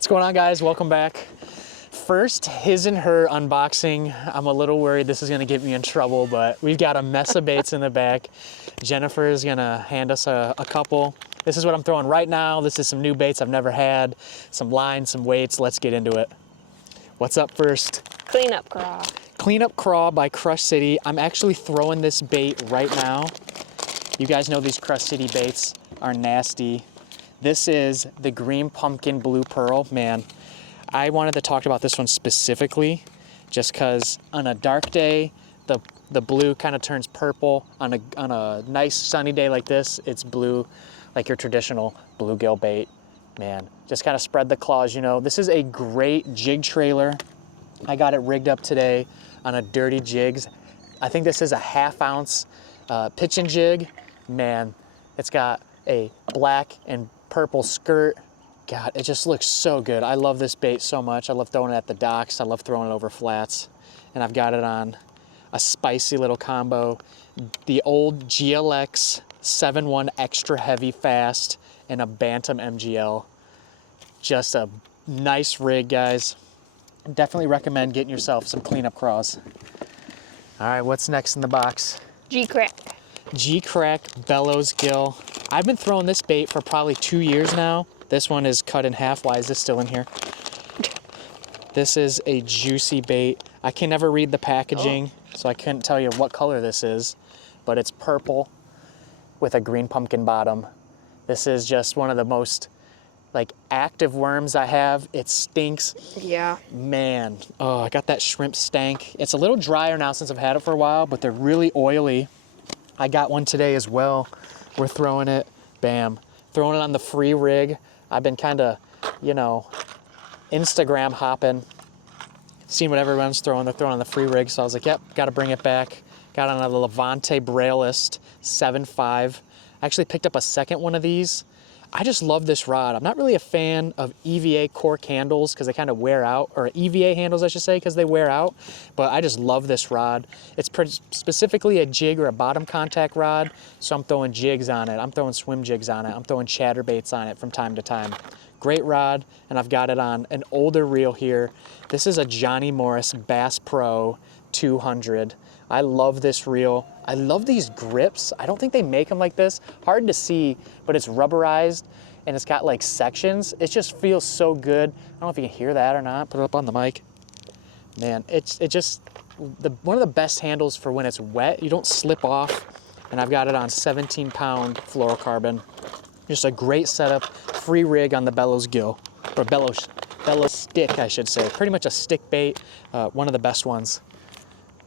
What's going on, guys? Welcome back. First, his and her unboxing. I'm a little worried this is gonna get me in trouble, but we've got a mess of baits in the back. Jennifer is gonna hand us a couple. This is what I'm throwing right now. This is some new baits I've never had, some lines, some weights. Let's get into it. What's up first? Cleanup craw. Cleanup Craw by Crush City. I'm actually throwing this bait right now. You guys know these Crush City baits are nasty. This is the green pumpkin blue pearl. Man, I wanted to talk about this one specifically just because on a dark day, the blue kind of turns purple. On a nice sunny day like this, it's blue, like your traditional bluegill bait. Man, just kind of spread the claws, you know. This is a great jig trailer. I got it rigged up today on a Dirty Jigs. I think this is a 1/2 ounce pitch and jig. Man, it's got a black and purple skirt. God, it just looks so good. I love this bait so much. I love throwing it at the docks. I love throwing it over flats. And I've got it on a spicy little combo. The old GLX 7.1 extra heavy fast and a Bantam MGL. Just a nice rig, guys. Definitely recommend getting yourself some cleanup craws. All right, what's next in the box? G-Crack. G-Crack Bellows Gill. I've been throwing this bait for probably 2 years now. This one is cut in half. Why is this still in here? This is a juicy bait. I can never read the packaging, so I couldn't tell you what color this is, but it's purple with a green pumpkin bottom. This is just one of the most active worms I have. It stinks. Yeah. Man, oh, I got that shrimp stank. It's a little drier now since I've had it for a while, but they're really oily. I got one today as well. We're throwing it, bam. Throwing it on the free rig. I've been kind of, you know, Instagram hopping, seeing what everyone's throwing. They're throwing on the free rig, so I was like, yep, got to bring it back. Got on a Levante Brailleist 7.5. I actually picked up a second one of these. I just love this rod. I'm not really a fan of EVA cork handles because they kind of wear out, or EVA handles I should say, because they wear out, but I just love this rod. It's specifically a jig or a bottom contact rod, so I'm throwing jigs on it. I'm throwing swim jigs on it. I'm throwing chatterbaits on it from time to time. Great rod, and I've got it on an older reel here. This is a Johnny Morris Bass Pro 200. I love this reel. I love these grips. I don't think they make them like this. Hard to see, but it's rubberized and it's got like sections. It just feels so good. I don't know if you can hear that or not. Put it up on the mic. Man, it's just one of the best handles for when it's wet. You don't slip off. And I've got it on 17-pound fluorocarbon. Just a great setup, free rig on the Bellows Gill, or Bellows stick, I should say. Pretty much a stick bait, one of the best ones.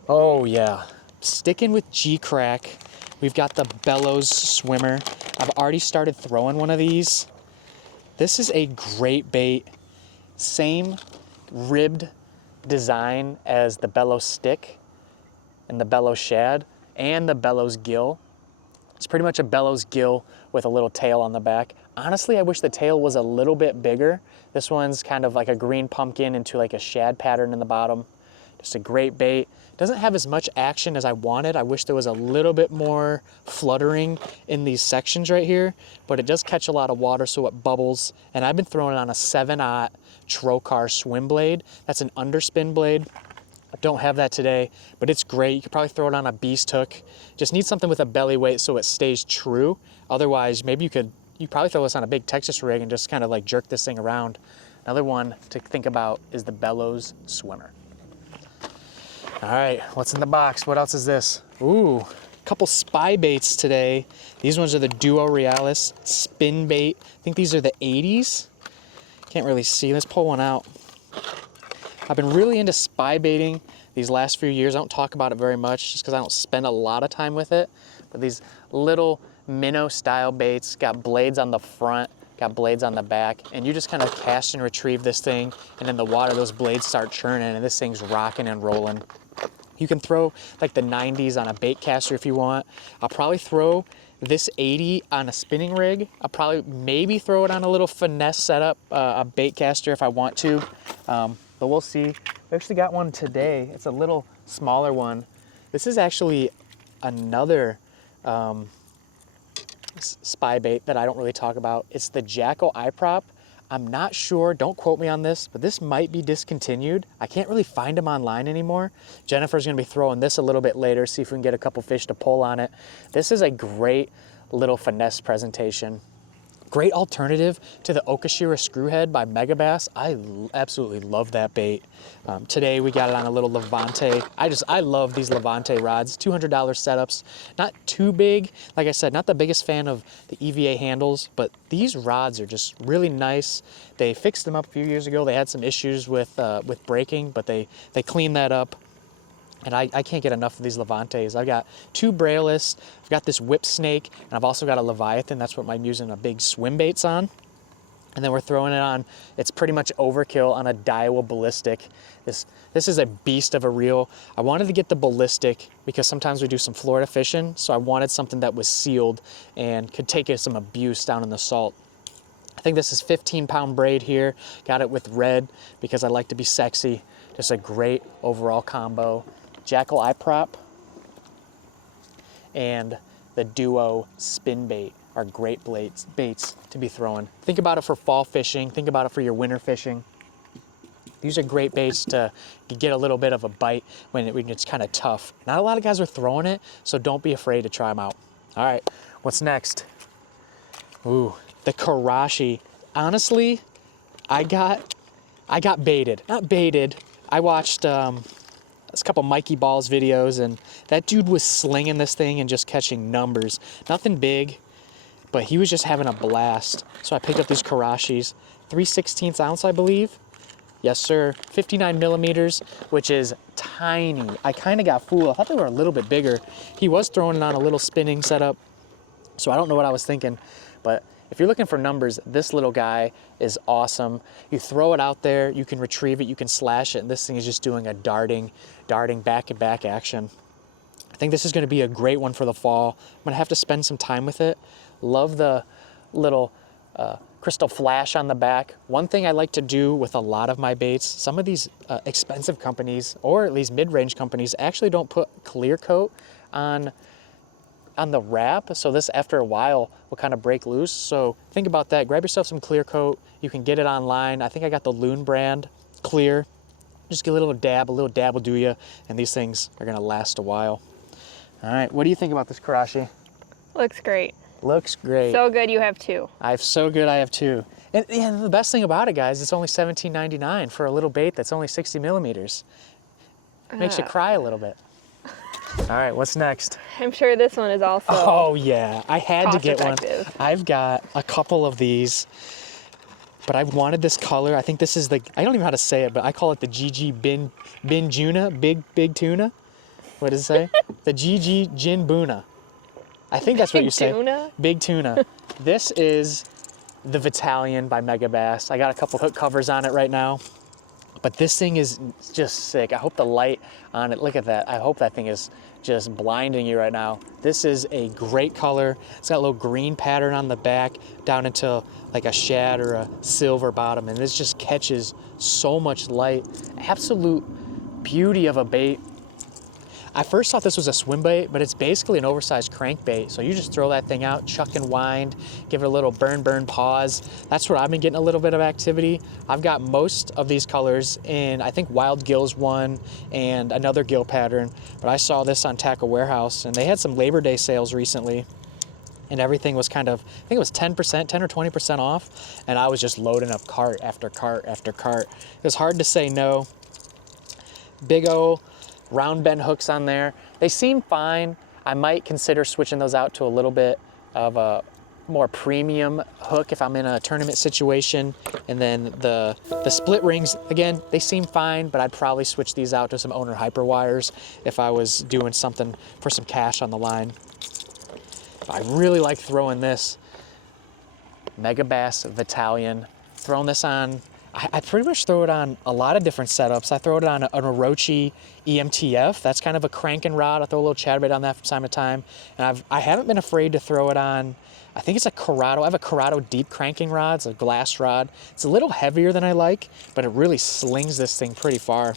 Oh yeah, sticking with G-Crack, we've got the Bellows Swimmer. I've already started throwing one of these. This is a great bait. Same ribbed design as the Bellows Stick and the Bellows Shad and the Bellows Gill. It's pretty much a Bellows Gill with a little tail on the back. Honestly, I wish the tail was a little bit bigger. This one's kind of like a green pumpkin into like a shad pattern in the bottom. Just a great bait. Doesn't have as much action as I wanted. I wish there was a little bit more fluttering in these sections right here, but it does catch a lot of water, so it bubbles. And I've been throwing it on a 7/0 Trocar swim blade. That's an underspin blade. I don't have that today, but it's great. You could probably throw it on a beast hook. Just need something with a belly weight so it stays true. Otherwise, maybe you probably throw this on a big Texas rig and just kind of like jerk this thing around. Another one to think about is the Bellows Swimmer. All right, what's in the box? What else is this? Ooh, a couple spy baits today. These ones are the Duo Realis spin bait. I think these are the 80s. Can't really see. Let's pull one out. I've been really into spy baiting these last few years. I don't talk about it very much just because I don't spend a lot of time with it. But these little minnow style baits got blades on the front, got blades on the back, and you just kind of cast and retrieve this thing, and in the water those blades start churning and this thing's rocking and rolling. You can throw like the 90s on a bait caster if you want. I'll probably throw this 80 on a spinning rig. I'll probably maybe throw it on a little finesse setup, a bait caster if I want to, but we'll see. We actually got one today. It's a little smaller one. This is actually another spy bait that I don't really talk about. It's the Jackal eye prop I'm not sure, don't quote me on this, but this might be discontinued. I can't really find them online anymore. Jennifer's gonna be throwing this a little bit later, see if we can get a couple fish to pull on it. This is a great little finesse presentation. Great alternative to the Okashira Screwhead by Megabass. I absolutely love that bait. Today we got it on a little Levante. I love these Levante rods, $200 setups. Not too big, like I said, not the biggest fan of the EVA handles, but these rods are just really nice. They fixed them up a few years ago. They had some issues with breaking, but they cleaned that up. And I can't get enough of these Levantes. I've got 2 brailless, I've got this whip snake, and I've also got a Leviathan. That's what I'm using a big swim baits on. And then we're throwing it on, it's pretty much overkill on a Daiwa ballistic. This is a beast of a reel. I wanted to get the ballistic because sometimes we do some Florida fishing, so I wanted something that was sealed and could take some abuse down in the salt. I think this is 15-pound braid here. Got it with red because I like to be sexy. Just a great overall combo. Jackal eye prop and the Duo spin bait are great baits to be throwing. Think about it for fall fishing. Think about it for your winter fishing. These are great baits to get a little bit of a bite when it's kind of tough. Not a lot of guys are throwing it, so don't be afraid to try them out. All right, what's next? Ooh, the Karashi. Honestly, I got baited. Not baited. I watched a couple Mikey Balls videos, and that dude was slinging this thing and just catching numbers. Nothing big, but he was just having a blast. So I picked up these Karashis, 3/16 ounce, I believe. Yes, sir. 59 millimeters, which is tiny. I kind of got fooled. I thought they were a little bit bigger. He was throwing it on a little spinning setup, so I don't know what I was thinking, but if you're looking for numbers, this little guy is awesome. You throw it out there, you can retrieve it, you can slash it, and this thing is just doing a darting back and back action. I think this is gonna be a great one for the fall. I'm gonna have to spend some time with it. Love the little crystal flash on the back. One thing I like to do with a lot of my baits, some of these expensive companies, or at least mid-range companies, actually don't put clear coat on the wrap, so this after a while will kind of break loose. So think about that. Grab yourself some clear coat. You can get it online. I think I got the Loon brand clear. Just get a little dab will do you, and these things are gonna last a while. All right, what do you think about this Karashi? Looks great. Looks great. So good you have 2. I have 2. And yeah, the best thing about it, guys, it's only $17.99 for a little bait that's only 60 millimeters. Makes you cry a little bit. All right, what's next? I'm sure this one is also Oh yeah, I had to get one. cost-effective. I've got a couple of these, but I wanted this color. I think this is I don't even know how to say it, but I call it the GG Bin Juna, big tuna. What does it say? The GG Jin Buna. I think that's what you say. Tuna? Big tuna. This is the Vitalian by Megabass. I got a couple hook covers on it right now, but this thing is just sick. I hope the light on it, look at that. I hope that thing is just blinding you right now. This is a great color. It's got a little green pattern on the back down into like a shad or a silver bottom, and this just catches so much light. Absolute beauty of a bait. I first thought this was a swim bait, but it's basically an oversized crankbait. So you just throw that thing out, chuck and wind, give it a little burn pause. That's where I've been getting a little bit of activity. I've got most of these colors in, I think, Wild Gills one and another gill pattern, but I saw this on Tackle Warehouse, and they had some Labor Day sales recently, and everything was kind of, I think it was 10%, 10 or 20% off, and I was just loading up cart after cart after cart. It was hard to say no. Big O round bend hooks on there. They seem fine. I might consider switching those out to a little bit of a more premium hook if I'm in a tournament situation. And then the split rings, again, they seem fine, but I'd probably switch these out to some Owner Hyper wires if I was doing something for some cash on the line. I really like throwing this Megabass Vitalian. Throwing this on, I pretty much throw it on a lot of different setups. I throw it on an Orochi EMTF. That's kind of a cranking rod. I throw a little chatterbait on that from time to time. And I haven't been afraid to throw it on, I think it's a Corrado. I have a Corrado deep cranking rod. It's a glass rod. It's a little heavier than I like, but it really slings this thing pretty far.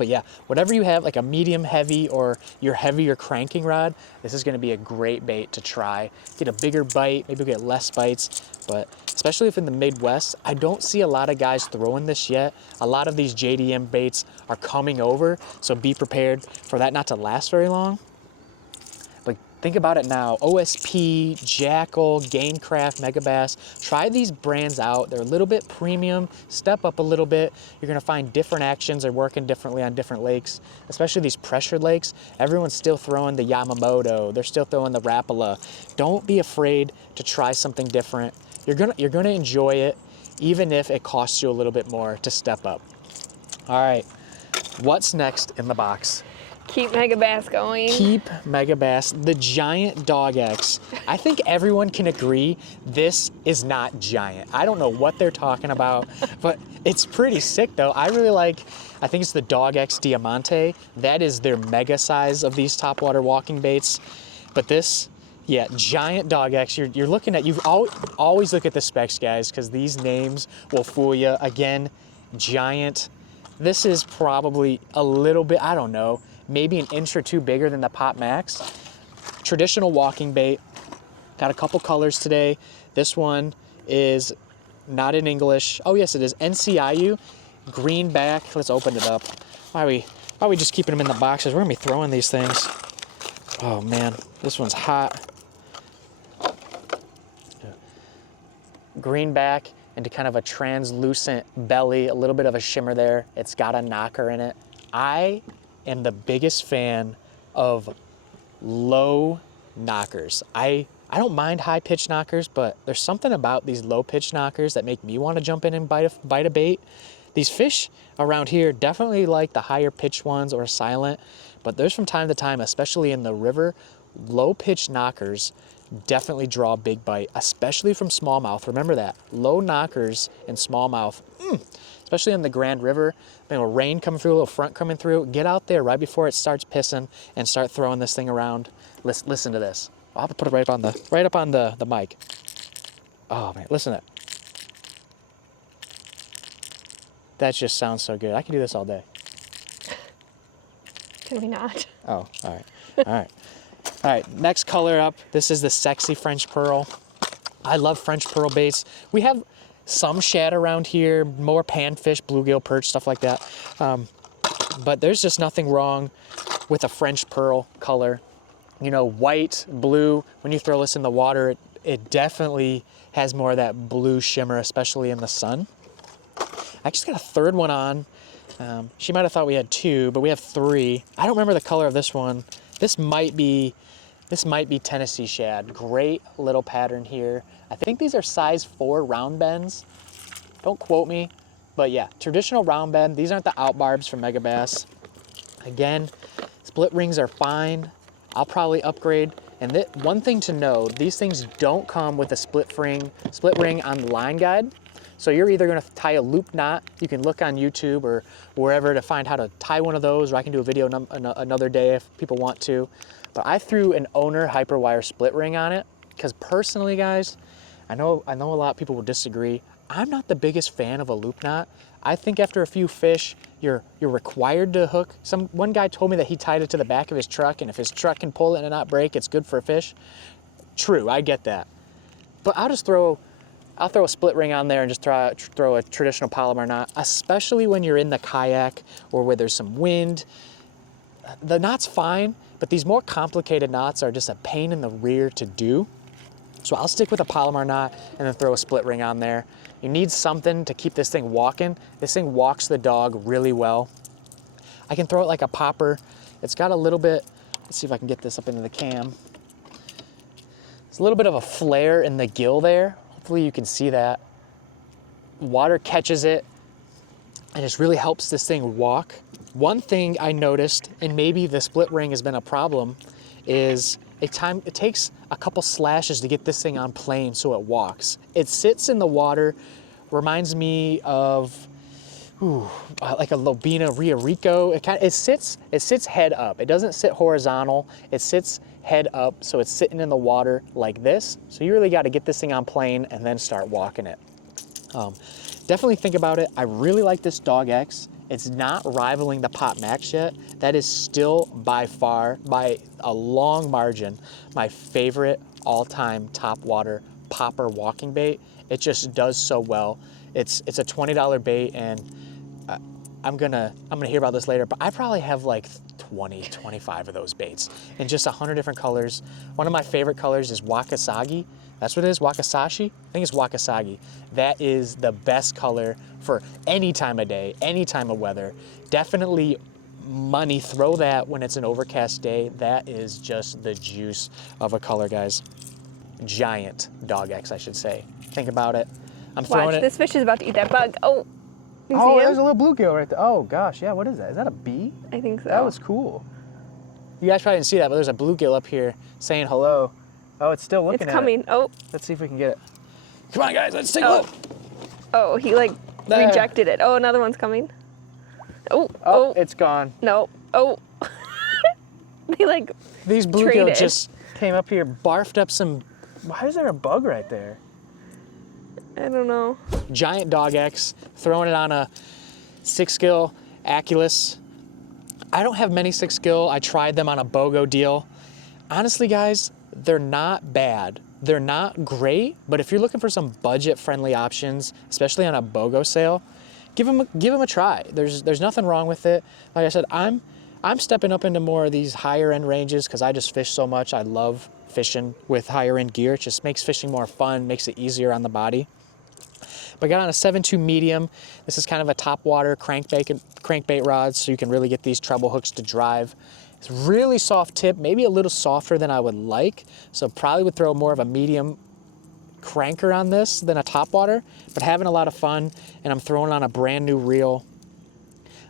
But yeah, whatever you have, like a medium heavy or your heavier cranking rod, this is gonna be a great bait to try. Get a bigger bite, maybe get less bites, but especially if in the Midwest, I don't see a lot of guys throwing this yet. A lot of these JDM baits are coming over, so be prepared for that not to last very long. But think about it now, OSP, Jackal, Gamecraft, Megabass, try these brands out. They're a little bit premium, step up a little bit. You're gonna find different actions are working differently on different lakes, especially these pressured lakes. Everyone's still throwing the Yamamoto, they're still throwing the Rapala. Don't be afraid to try something different. You're gonna enjoy it, even if it costs you a little bit more to step up. All right, what's next in the box? Keep Megabass going. Keep Megabass, the giant Dog X. I think everyone can agree this is not giant. I don't know what they're talking about, but it's pretty sick though. I think it's the Dog X Diamante. That is their mega size of these topwater walking baits. But this, yeah, giant Dog X, you're looking at, always look at the specs, guys, because these names will fool you. Again, giant. This is probably a little bit, I don't know, maybe an inch or two bigger than the Pop Max. Traditional walking bait. Got a couple colors today. This one is not in English. Oh yes, it is NCIU, green back. Let's open it up. Why are we just keeping them in the boxes? We're gonna be throwing these things. Oh man, this one's hot. Green back into kind of a translucent belly, a little bit of a shimmer there. It's got a knocker in it. I am the biggest fan of low knockers. I don't mind high pitch knockers, but there's something about these low pitch knockers that make me want to jump in and bite a bait. These fish around here definitely like the higher pitch ones or silent, but there's from time to time, especially in the river, low pitch knockers definitely draw a big bite, especially from smallmouth. Remember that, low knockers and smallmouth, especially in the Grand River, a little rain coming through, a little front coming through. Get out there right before it starts pissing and start throwing this thing around. Listen to this. I'll have to put it right up on the mic. Oh man, listen to that. That just sounds so good. I can do this all day. Can we not? Oh, all right, all right. All right, next color up. This is the sexy French pearl. I love French pearl baits. We have some shad around here, more panfish, bluegill, perch, stuff like that. But there's just nothing wrong with a French pearl color. You know, white, blue, when you throw this in the water, it definitely has more of that blue shimmer, especially in the sun. I just got a third one on. She might have thought we had two, but we have three. I don't remember the color of this one. This might be Tennessee shad. Great little pattern here. I think these are size 4 round bends. Don't quote me, but yeah, traditional round bend. These aren't the out barbs from Megabass. Again, split rings are fine. I'll probably upgrade. And one thing to know, these things don't come with a split ring on the line guide. So you're either gonna tie a loop knot. You can look on YouTube or wherever to find how to tie one of those, or I can do a video another day if people want to. But I threw an owner hyperwire split ring on it because personally, guys, I know a lot of people will disagree. I'm not the biggest fan of a loop knot. I think after a few fish, you're required to hook. One guy told me that he tied it to the back of his truck, and if his truck can pull it and not break, it's good for a fish. True, I get that. But I'll throw a split ring on there and just throw a traditional polymer knot, especially when you're in the kayak or where there's some wind. The knot's fine, but these more complicated knots are just a pain in the rear to do. So I'll stick with a polymer knot and then throw a split ring on there. You need something to keep this thing walking. This thing walks the dog really well. I can throw it like a popper. It's got a little bit, let's see if I can get this up into the cam. It's a little bit of a flare in the gill there. Hopefully you can see that. Water catches it and it really helps this thing walk. One thing I noticed, and maybe the split ring has been a problem, is it takes a couple slashes to get this thing on plane so it walks. It sits in the water, reminds me of like a Lobina Rio Rico. It sits head up. It doesn't sit horizontal. It sits head up, so it's sitting in the water like this. So you really got to get this thing on plane and then start walking it. Definitely think about it. I really like this Dog X. It's not rivaling the Pop Max yet. That is still by far, by a long margin, my favorite all-time topwater popper walking bait. It just does so well. It's a $20 bait, and I'm gonna hear about this later, but I probably have like 20, 25 of those baits in just 100 different colors. One of my favorite colors is Wakasagi. That's what it is, Wakasashi? I think it's Wakasagi. That is the best color for any time of day, any time of weather. Definitely money, throw that when it's an overcast day. That is just the juice of a color, guys. Giant dog X, I should say. Think about it. I'm throwing Watch, it. this fish is about to eat that bug. Oh, you Oh, see there's a him? little bluegill right there. Oh gosh, yeah, what is that? Is that a bee? I think so. That was cool. You guys probably didn't see that, but there's a bluegill up here saying hello. Oh, it's still looking It's at coming. it. Oh, Let's see if we can get it. Come on, guys, let's take a look. oh, he like There. rejected it. Oh, another one's coming. Oh, Oh, oh, it's gone. no. Oh, they like. These bluegill Traded. just came up here, barfed up some. Why is there a bug right there? I don't know. Giant dog X, throwing it on a 6-gill Aculus. I don't have many 6-gill. I tried them on a BOGO deal. Honestly, guys, they're not bad. They're not great, but if you're looking for some budget-friendly options, especially on a BOGO sale, give them a try. There's nothing wrong with it. Like I said, I'm stepping up into more of these higher-end ranges because I just fish so much. I love fishing with higher-end gear. It just makes fishing more fun, makes it easier on the body. But I got on a 7.2 medium. This is kind of a topwater crankbait rod, so you can really get these treble hooks to drive. It's really soft tip, maybe a little softer than I would like, so probably would throw more of a medium cranker on this than a topwater, but having a lot of fun, and I'm throwing on a brand new reel.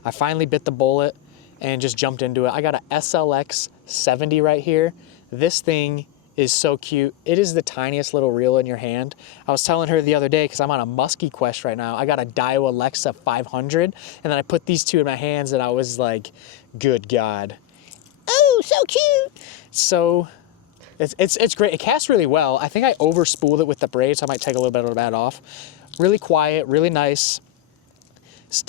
I finally bit the bullet and just jumped into it. I got a SLX 70 right here. This thing is so cute. It is the tiniest little reel in your hand. I was telling her the other day, because I'm on a muskie quest right now, I got a Dio Alexa 500, and then I put these two in my hands, and I was like, good God. Oh, so cute. So it's great. It casts really well. I think I over spooled it with the braid, so I might take a little bit of that off. Really quiet, really nice.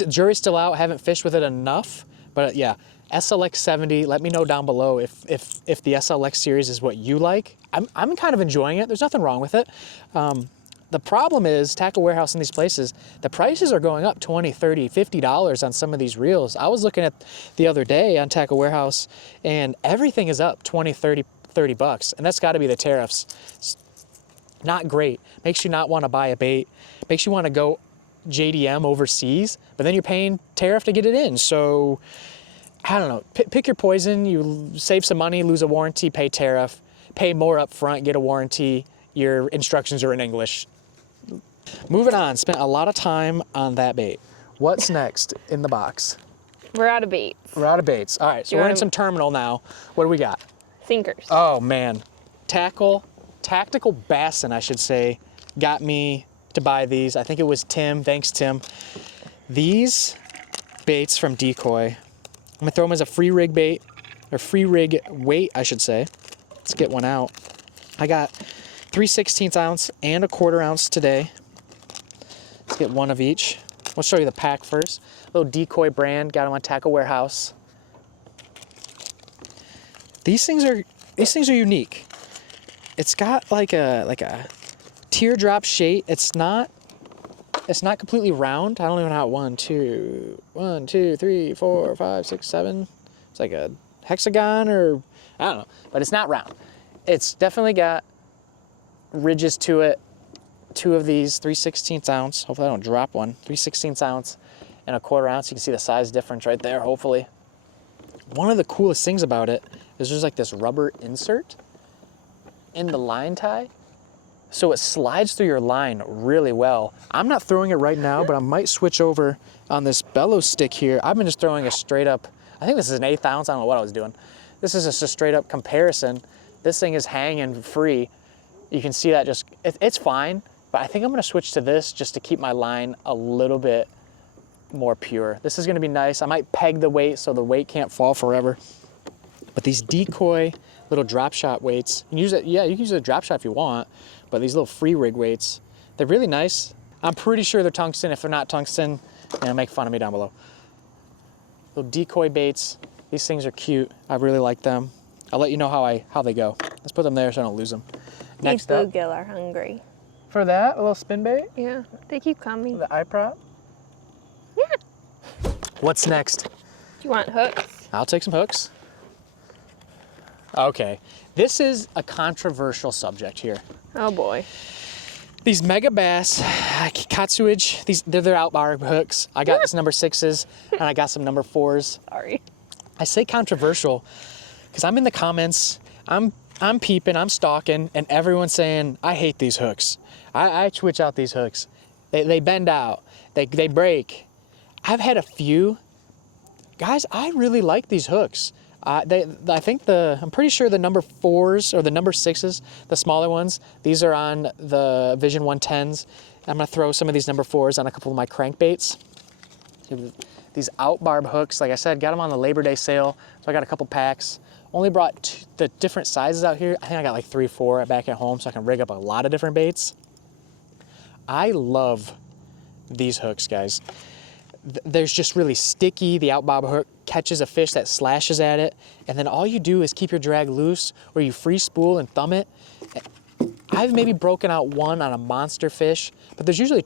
Jury's still out. Haven't fished with it enough, but yeah. SLX 70, let me know down below if the SLX series is what you like. I'm kind of enjoying it. There's nothing wrong with it. The problem is, Tackle Warehouse in these places, the prices are going up $20, $30, $50 on some of these reels. I was looking at the other day on Tackle Warehouse, and everything is up 20, 30 bucks, and that's got to be the tariffs. It's not great. Makes you not want to buy a bait. Makes you want to go JDM overseas, but then you're paying tariff to get it in. So I don't know, pick your poison. You save some money, lose a warranty, pay tariff, pay more up front, get a warranty. Your instructions are in English. Moving on, spent a lot of time on that bait. What's next in the box? We're out of baits. We're out of baits. All right, so we're in some terminal now. What do we got? Sinkers. Oh man, tactical bassin, I should say, got me to buy these. I think it was Tim, thanks Tim. These baits from Decoy, I'm gonna throw them as a free rig bait, or free rig weight, I should say. Let's get one out. I got 3/16 ounce and a 1/4 ounce today. Let's get one of each. I'll show you the pack first. Little Decoy brand, got them on Tackle Warehouse. These things are unique. It's got like a teardrop shape. It's not completely round. I don't even know how 1, 2, 3, 4, 5, 6, 7. It's like a hexagon, or I don't know, but it's not round. It's definitely got ridges to it. 2 of these, 3/16 ounce. Hopefully I don't drop one. 3/16 ounce and a 1/4 ounce. You can see the size difference right there, hopefully. One of the coolest things about it is there's like this rubber insert in the line tie, so it slides through your line really well. I'm not throwing it right now, but I might switch over on this bellow stick here. I've been just throwing a straight up, I think this is an 1/8 ounce. I don't know what I was doing. This is just a straight up comparison. This thing is hanging free. You can see that it's fine, but I think I'm gonna switch to this just to keep my line a little bit more pure. This is gonna be nice. I might peg the weight so the weight can't fall forever. But these Decoy little drop shot weights, you can use it, yeah, you can use a drop shot if you want, but these little free rig weights, they're really nice. I'm pretty sure they're tungsten. If they're not tungsten, make fun of me down below. little decoy baits. These things are cute. I really like them. I'll let you know how they go. Let's put them there so I don't lose them. Next These up, bluegill are hungry. for that, a little spin bait, Yeah, they keep coming. the eye prop. Yeah. What's next? Do you want hooks? I'll take some hooks. Okay, this is a controversial subject here. Oh boy. These mega bass, Katsuage, they're their outbar hooks. I got some number 6s and I got some number 4s. Sorry. I say controversial because I'm in the comments, I'm peeping, I'm stalking, and everyone's saying, I hate these hooks. I switch out these hooks. They bend out, they break. I've had a few. Guys, I really like these hooks. I'm pretty sure the number 4s or the number 6s, the smaller ones, these are on the Vision 110s. I'm gonna throw some of these number 4s on a couple of my crankbaits. These outbarb hooks, like I said, got them on the Labor Day sale, so I got a couple packs. Only brought the different sizes out here. I think I got like 3 or 4 back at home, so I can rig up a lot of different baits. I love these hooks, guys. There's just really sticky. The outbob hook catches a fish that slashes at it, and then all you do is keep your drag loose, or you free spool and thumb it. I've maybe broken out one on a monster fish, but there's usually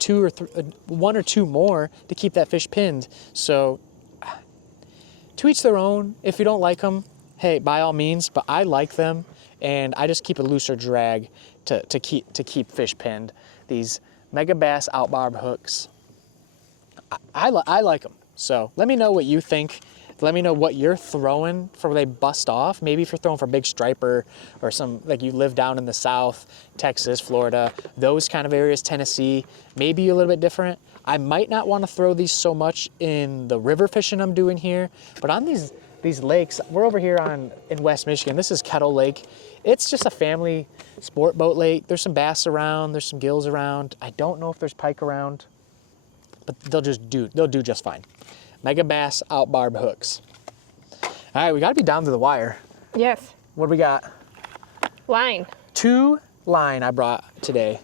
1 or 2 more to keep that fish pinned. So to each their own. If you don't like them, hey, by all means, but I like them, and I just keep a looser drag to keep fish pinned. These Mega Bass outbarb hooks, I like them. So let me know what you think. Let me know what you're throwing for when they bust off. Maybe if you're throwing for big striper or some, like you live down in the South, Texas, Florida, those kind of areas, Tennessee, maybe a little bit different. I might not want to throw these so much in the river fishing I'm doing here, but on these lakes, we're over here in West Michigan. This is Kettle Lake. It's just a family sport boat lake. There's some bass around, there's some gills around. I don't know if there's pike around, but they'll do just fine. Mega Bass outbarb hooks. All right, we gotta be down to the wire. Yes. What do we got? Line. 2 line I brought today.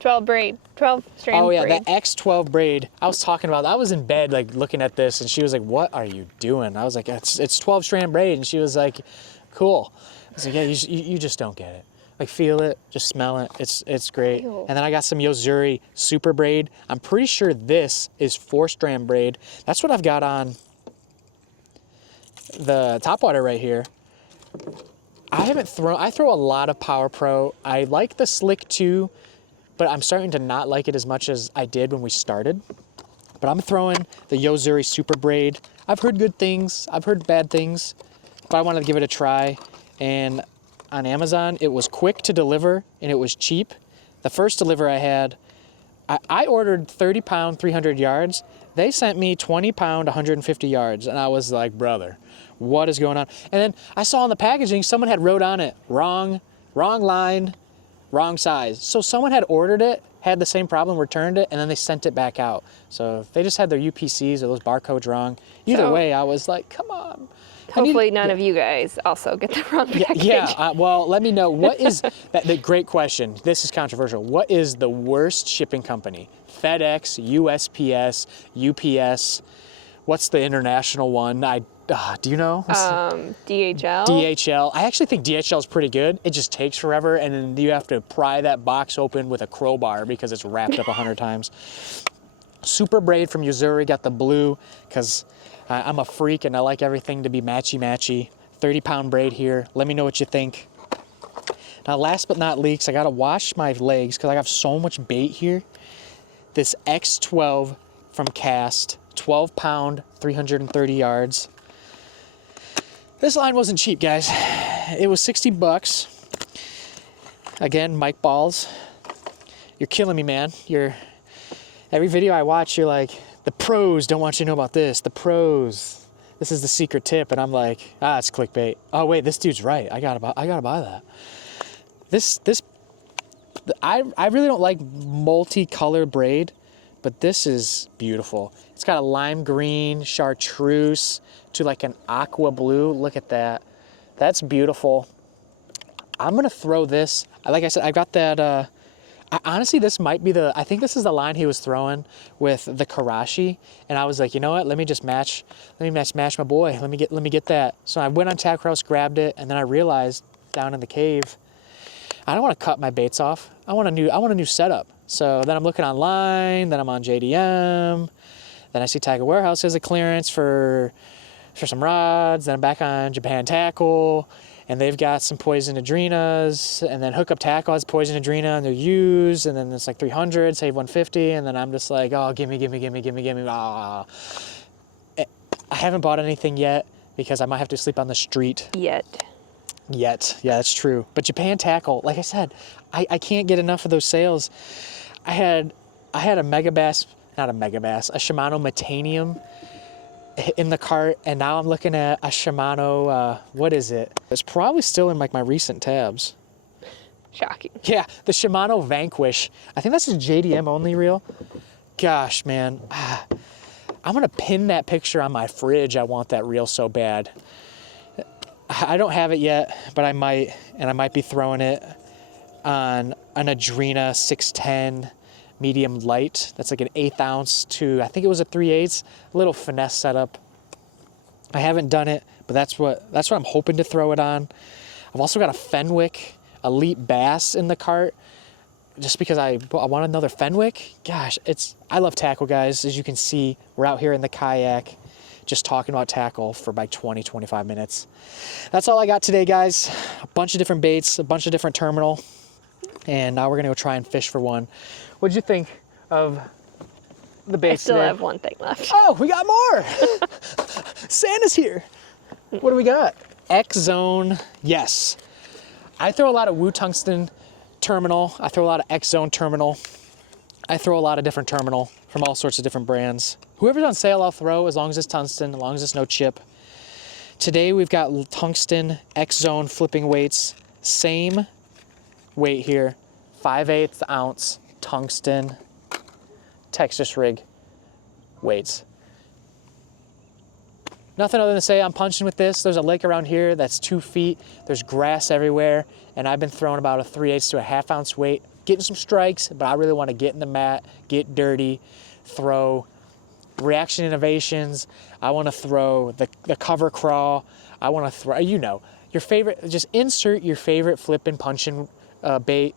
12 braid. 12 strand Oh yeah, braid. that X12 braid. I was talking about, I was in bed like looking at this, and she was like, what are you doing? I was like, it's 12 strand braid, and she was like, cool. I was like, yeah, you just don't get it. Like, feel it, just smell it. It's great. Ew. And then I got some Yozuri super braid. I'm pretty sure this is 4 strand braid. That's what I've got on the topwater right here. I throw a lot of Power Pro. I like the Slick 2, but I'm starting to not like it as much as I did when we started. But I'm throwing the Yozuri super braid. I've heard good things, I've heard bad things, but I wanted to give it a try. And on Amazon, it was quick to deliver and it was cheap. The first deliver I had, I ordered 30 pound, 300 yards. They sent me 20 pound, 150 yards. And I was like, brother, what is going on? And then I saw on the packaging, someone had wrote on it, wrong line, wrong size. So someone had ordered it, had the same problem, returned it, and then they sent it back out. So they just had their UPCs or those barcodes wrong. Either way, I was like, come on. Hopefully none of you guys also get the wrong package. Yeah, well, let me know. What is, the great question, this is controversial. What is the worst shipping company? FedEx, USPS, UPS, what's the international one? Do you know? DHL. DHL. I actually think DHL is pretty good. It just takes forever, and then you have to pry that box open with a crowbar because it's wrapped up 100 times. Super braid from Yozuri, got the blue, because I'm a freak and I like everything to be matchy-matchy. 30 pound braid here. Let me know what you think. Now, last but not least, I gotta wash my legs because I have so much bait here. This X12 from Cast, 12 pound, 330 yards. This line wasn't cheap, guys. It was 60 bucks. Again, Mike Balls. You're killing me, man. Every video I watch, you're like, the pros don't want you to know about this. The pros. This is the secret tip. And I'm like, it's clickbait. Oh wait, this dude's right. I gotta buy that. I really don't like multicolored braid, but this is beautiful. It's got a lime green chartreuse to like an aqua blue. Look at that. That's beautiful. I'm gonna throw this. Like I said, I got that Honestly, this might be I think this is the line he was throwing with the Karashi. And I was like, you know what? Let me match my boy. Let me get that. So I went on Tackle House, grabbed it, and then I realized down in the cave, I don't want to cut my baits off. I want a new setup. So then I'm looking online, then I'm on JDM, then I see Tackle Warehouse has a clearance for some rods, then I'm back on Japan Tackle, and they've got some Poison Adrenas, and then Hookup Tackle has Poison Adrena, and they're used, and then it's like 300, save 150, and then I'm just like, oh, gimme. Ah. I haven't bought anything yet because I might have to sleep on the street. Yet. Yeah, that's true. But Japan Tackle, like I said, I can't get enough of those sales. I had a Shimano Metanium in the cart, and now I'm looking at a Shimano, what is it? It's probably still in like my recent tabs. Shocking. Yeah, the Shimano Vanquish. I think that's a JDM only reel. Gosh, man. I'm gonna pin that picture on my fridge. I want that reel so bad. I don't have it yet, but I might, and I might be throwing it on an Adrena 610 medium light. That's like an 1/8 ounce to, I think it was a 3/8, little finesse setup. I haven't done it, but that's what I'm hoping to throw it on. I've also got a Fenwick Elite Bass in the cart, just because I want another Fenwick. Gosh, I love tackle, guys. As you can see, we're out here in the kayak, just talking about tackle for like 20, 25 minutes. That's all I got today, guys. A bunch of different baits, a bunch of different terminal, and now we're gonna go try and fish for one. What'd you think of the baits I still today? have one thing left. Oh, we got more. Santa's here. What do we got? X-Zone, yes. I throw a lot of Wu Tungsten terminal. I throw a lot of X-Zone terminal. I throw a lot of different terminal from all sorts of different brands. Whoever's on sale, I'll throw, as long as it's tungsten, as long as it's no chip. Today we've got tungsten X-Zone flipping weights. Same weight here, 5/8 ounce tungsten Texas rig weights. Nothing other than to say I'm punching with this. There's a lake around here that's 2 feet. There's grass everywhere, and I've been throwing about a 3/8 to a 1/2 ounce weight, getting some strikes, but I really want to get in the mat, get dirty, throw reaction innovations. I want to throw the cover crawl. I want to throw, your favorite, just insert your favorite flipping, punching bait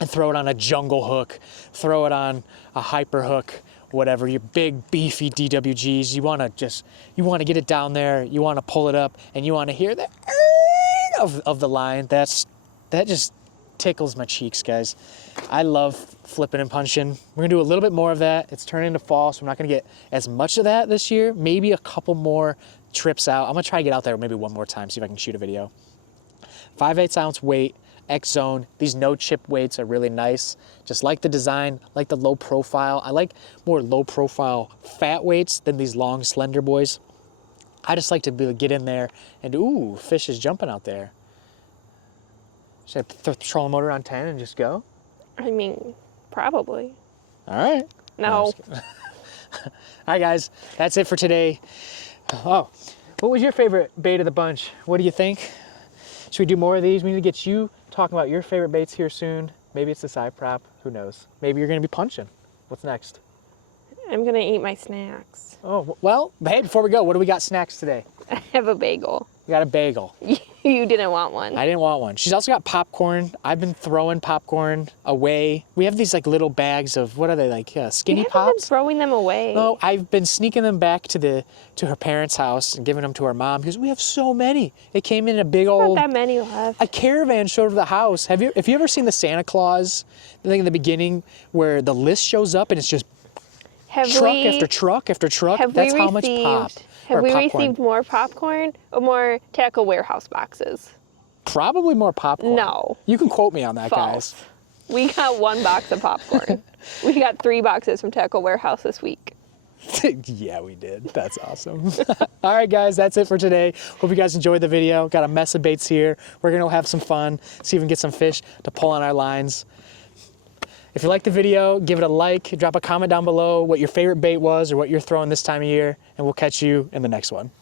and throw it on a jungle hook, throw it on a hyper hook, whatever, your big beefy DWGs. You want to get it down there, you want to pull it up, and you want to hear the of the line. That just tickles my cheeks, guys. I love flipping and punching. We're gonna do a little bit more of that. It's turning into fall, so I'm not gonna get as much of that this year. Maybe a couple more trips out. I'm gonna try to get out there maybe one more time, see if I can shoot a video. 5/8 ounce weight, X-Zone. These no chip weights are really nice. Just like the design, like the low profile. I like more low profile fat weights than these long slender boys. I just like to be able to get in there and, ooh, fish is jumping out there. Should I throw the trolling motor on 10 and just go? I mean, probably. All right. No. All right, guys, that's it for today. Oh, what was your favorite bait of the bunch? What do you think? Should we do more of these? We need to get you talking about your favorite baits here soon. Maybe it's the side prop. Who knows? Maybe you're going to be punching. What's next? I'm going to eat my snacks. Oh, well, hey, before we go, what do we got snacks today? I have a bagel. We got a bagel. You didn't want one. I didn't want one. She's also got popcorn. I've been throwing popcorn away. We have these like little bags of, what are they, like skinny You haven't been pops? throwing them away. No, I've been sneaking them back to her parents' house and giving them to her mom because we have so many. It came in a big old, Not that many left. a caravan showed up to the house. Have you ever seen the Santa Claus thing in the beginning where the list shows up and it's just truck after truck after truck? That's how much pop. Have we popcorn. received more popcorn or more Tackle Warehouse boxes? Probably more popcorn. No. You can quote me on that, False. guys. We got 1 box of popcorn. We got 3 boxes from Tackle Warehouse this week. Yeah, we did. That's awesome. All right, guys, that's it for today. Hope you guys enjoyed the video. Got a mess of baits here. We're going to have some fun, see if we can get some fish to pull on our lines. If you liked the video, give it a like, drop a comment down below what your favorite bait was or what you're throwing this time of year, and we'll catch you in the next one.